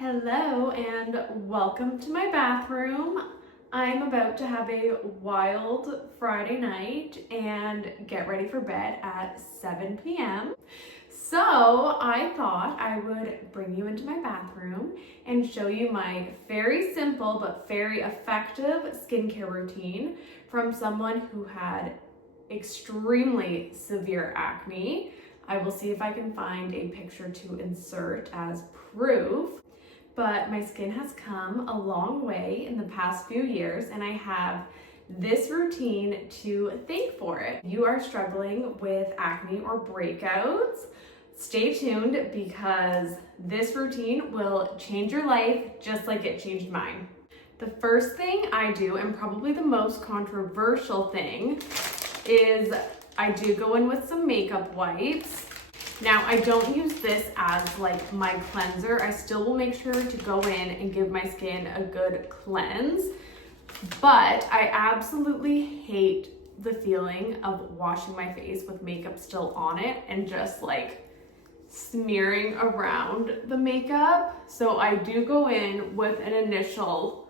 Hello and welcome to my bathroom. I'm about to have a wild Friday night and get ready for bed at 7 p.m. So I thought I would bring you into my bathroom and show you my very simple but very effective skincare routine from someone who had extremely severe acne. I will see if I can find a picture to insert as proof. But my skin has come a long way in the past few years and I have this routine to thank for it. If you are struggling with acne or breakouts, stay tuned because this routine will change your life just like it changed mine. The first thing I do, and probably the most controversial thing, is I do go in with some makeup wipes. Now, I don't use this as like my cleanser. I still will make sure to go in and give my skin a good cleanse, but I absolutely hate the feeling of washing my face with makeup still on it and just like smearing around the makeup. So I do go in with an initial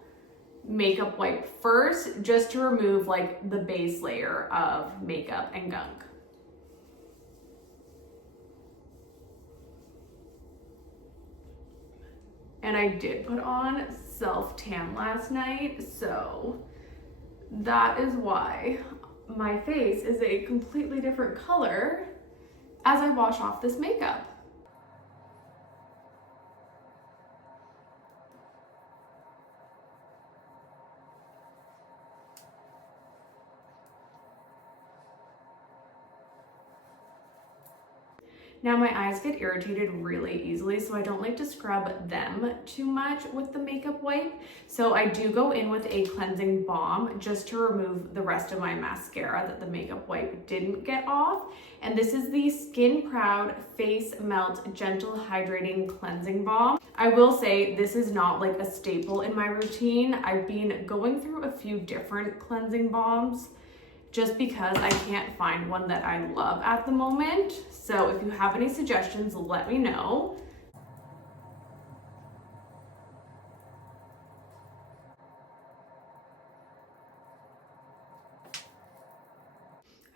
makeup wipe first, just to remove like the base layer of makeup and gunk. And I did put on self-tan last night, so that is why my face is a completely different color as I wash off this makeup. Now my eyes get irritated really easily, so I don't like to scrub them too much with the makeup wipe. So I do go in with a cleansing balm just to remove the rest of my mascara that the makeup wipe didn't get off. And this is the Skin Proud Face Melt Gentle Hydrating Cleansing Balm. I will say this is not like a staple in my routine. I've been going through a few different cleansing balms just because I can't find one that I love at the moment. So if you have any suggestions, let me know.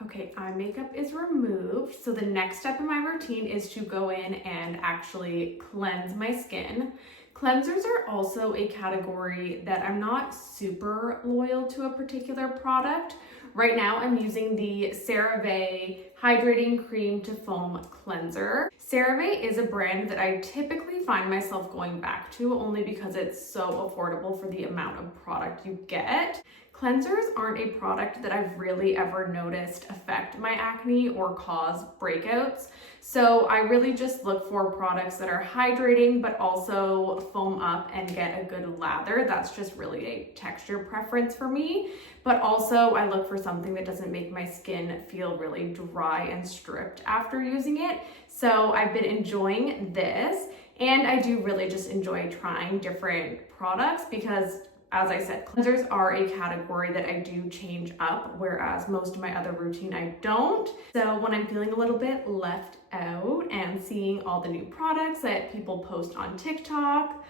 Okay, eye makeup is removed. So the next step in my routine is to go in and actually cleanse my skin. Cleansers are also a category that I'm not super loyal to a particular product. Right now, I'm using the CeraVe Hydrating Cream to Foam Cleanser. CeraVe is a brand that I typically find myself going back to only because it's so affordable for the amount of product you get. Cleansers aren't a product that I've really ever noticed affect my acne or cause breakouts. So I really just look for products that are hydrating but also foam up and get a good lather. That's just really a texture preference for me. But also I look for something that doesn't make my skin feel really dry and stripped after using it. So I've been enjoying this, and I do really just enjoy trying different products because, as I said, cleansers are a category that I do change up, whereas most of my other routine I don't. So when I'm feeling a little bit left out and seeing all the new products that people post on TikTok,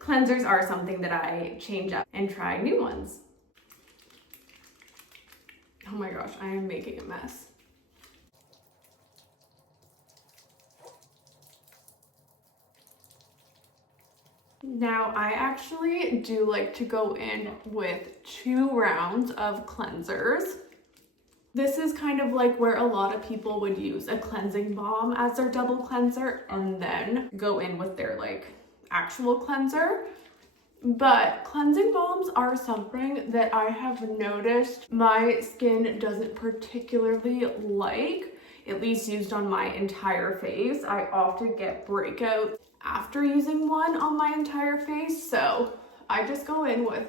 cleansers are something that I change up and try new ones. Oh my gosh, I am making a mess. Now, I actually do like to go in with 2 rounds of cleansers. This is kind of like where a lot of people would use a cleansing balm as their double cleanser and then go in with their like actual cleanser. But cleansing balms are something that I have noticed my skin doesn't particularly like, at least used on my entire face. I often get breakouts after using one on my entire face, so I just go in with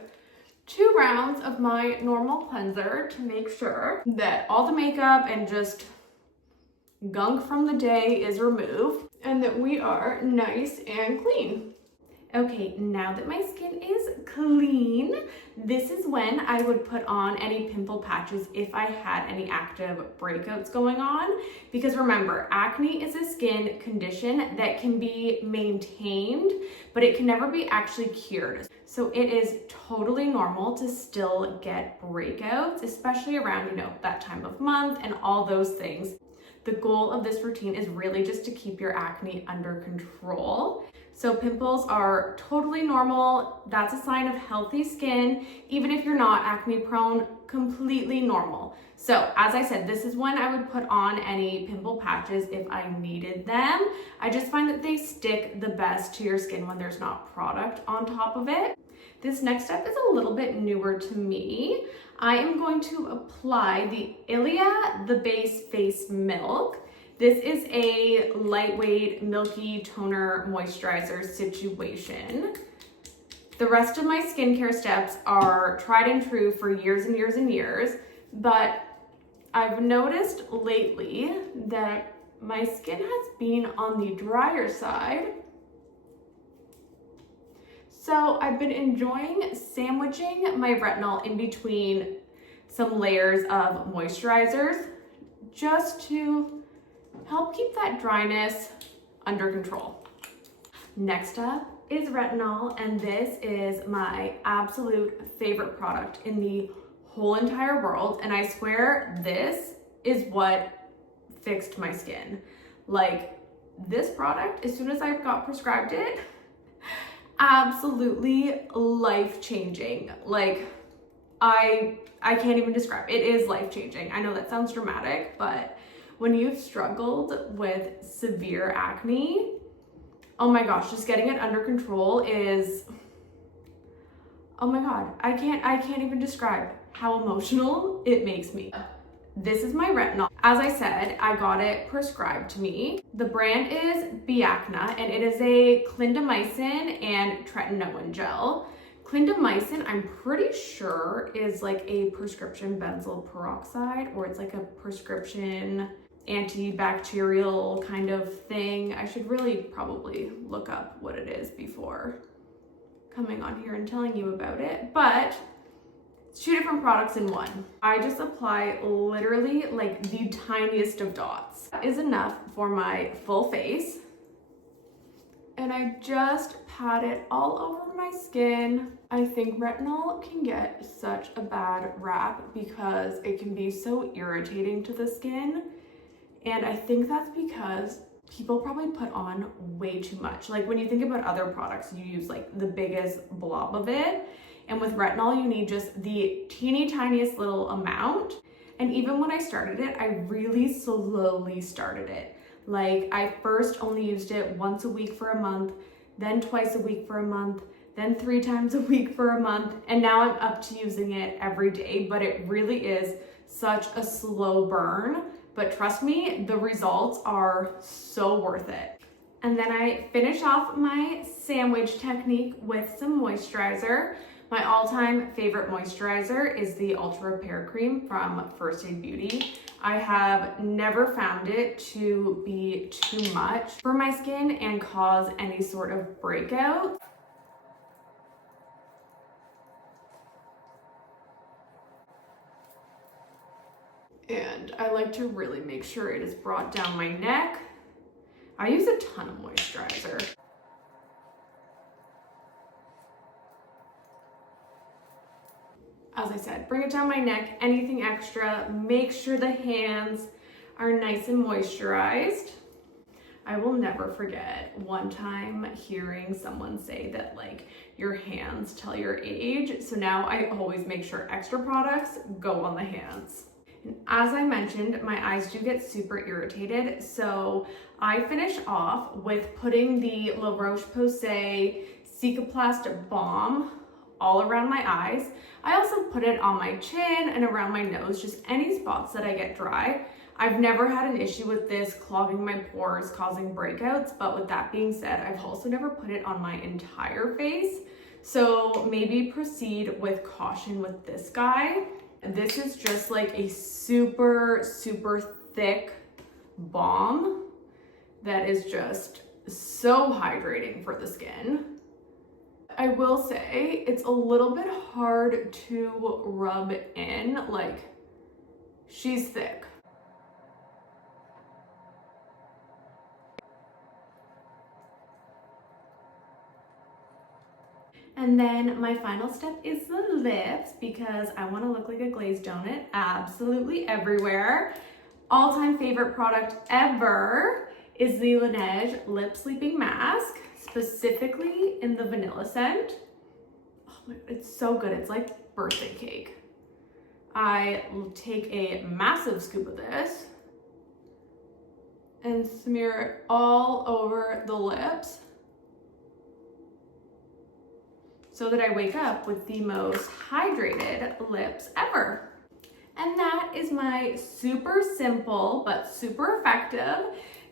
2 rounds of my normal cleanser to make sure that all the makeup and just gunk from the day is removed and that we are nice and clean. Okay, now that my skin is clean, this is when I would put on any pimple patches if I had any active breakouts going on. Because remember, acne is a skin condition that can be maintained, but it can never be actually cured. So it is totally normal to still get breakouts, especially around, that time of month and all those things. The goal of this routine is really just to keep your acne under control. So pimples are totally normal. That's a sign of healthy skin. Even if you're not acne prone, completely normal. So as I said, this is when I would put on any pimple patches if I needed them. I just find that they stick the best to your skin when there's not product on top of it. This next step is a little bit newer to me. I am going to apply the Ilia The Base Face Milk. This is a lightweight, milky toner moisturizer situation. The rest of my skincare steps are tried and true for years and years and years, but I've noticed lately that my skin has been on the drier side. So I've been enjoying sandwiching my retinol in between some layers of moisturizers just to help keep that dryness under control. Next up is retinol, and this is my absolute favorite product in the whole entire world. And I swear this is what fixed my skin. Like, this product, as soon as I got prescribed it, absolutely life-changing. Like, I can't even describe it. It is life-changing. I know that sounds dramatic, but when you've struggled with severe acne, oh my gosh, just getting it under control is, oh my God, I can't even describe how emotional it makes me. This is my retinol. As I said, I got it prescribed to me. The brand is Biacna, and it is a clindamycin and tretinoin gel. Clindamycin, I'm pretty sure, is like a prescription benzoyl peroxide, or it's like a prescription antibacterial kind of thing. I should really probably look up what it is before coming on here and telling you about it, but it's 2 different products in one. I just apply literally like the tiniest of dots. That is enough for my full face. And I just pat it all over my skin. I think retinol can get such a bad rap because it can be so irritating to the skin. And I think that's because people probably put on way too much. Like, when you think about other products, you use like the biggest blob of it. And with retinol, you need just the teeny tiniest little amount. And even when I started it, I really slowly started it. Like, I first only used it once a week for a month, then twice a week for a month, then 3 times a week for a month. And now I'm up to using it every day, but it really is such a slow burn. But trust me, the results are so worth it. And then I finish off my sandwich technique with some moisturizer. My all-time favorite moisturizer is the Ultra Repair Cream from First Aid Beauty. I have never found it to be too much for my skin and cause any sort of breakout. And I like to really make sure it is brought down my neck. I use a ton of moisturizer. As I said, bring it down my neck, anything extra, make sure the hands are nice and moisturized. I will never forget one time hearing someone say that like your hands tell your age. So now I always make sure extra products go on the hands. And as I mentioned, my eyes do get super irritated. So I finish off with putting the La Roche-Posay Cicaplast Balm all around my eyes. I also put it on my chin and around my nose, just any spots that I get dry. I've never had an issue with this clogging my pores, causing breakouts, but with that being said, I've also never put it on my entire face. So maybe proceed with caution with this guy. This is just like a super, super thick balm that is just so hydrating for the skin. I will say it's a little bit hard to rub in, like she's thick. And then my final step is the lips, because I want to look like a glazed donut absolutely everywhere. All-time favorite product ever is the Laneige Lip Sleeping Mask, specifically in the vanilla scent. Oh my, it's so good. It's like birthday cake. I will take a massive scoop of this and smear it all over the lips so that I wake up with the most hydrated lips ever. And that is my super simple but super effective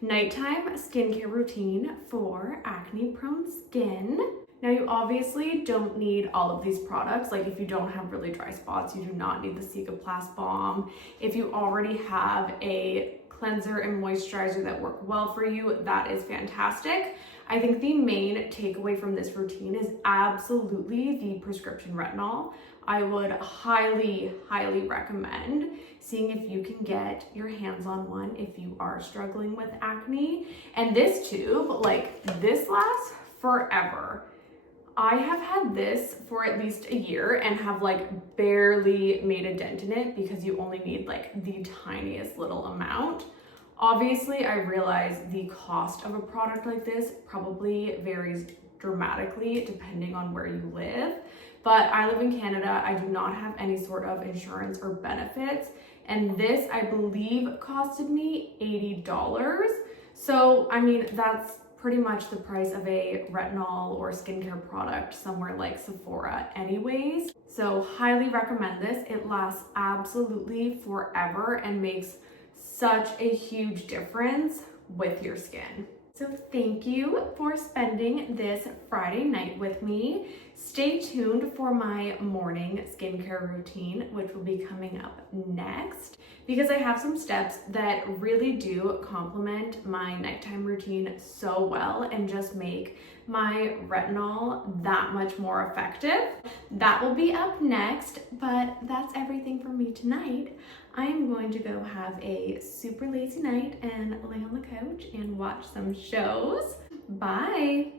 nighttime skincare routine for acne prone skin. Now, you obviously don't need all of these products. Like if you don't have really dry spots, you do not need the Cicaplast Balm. If you already have a cleanser and moisturizer that work well for you, that is fantastic. I think the main takeaway from this routine is absolutely the prescription retinol. I would highly, highly recommend seeing if you can get your hands on one if you are struggling with acne. And this tube, like this lasts forever. I have had this for at least a year and have like barely made a dent in it because you only need like the tiniest little amount. Obviously, I realize the cost of a product like this probably varies dramatically depending on where you live, but I live in Canada. I do not have any sort of insurance or benefits, and this, I believe, costed me $80. So, I mean, that's pretty much the price of a retinol or skincare product somewhere like Sephora anyways. So highly recommend this. It lasts absolutely forever and makes such a huge difference with your skin. So thank you for spending this Friday night with me. Stay tuned for my morning skincare routine, which will be coming up next, because I have some steps that really do complement my nighttime routine so well and just make my retinol that much more effective. That will be up next, but that's everything for me tonight. I'm going to go have a super lazy night and lay on the couch and watch some shows. Bye.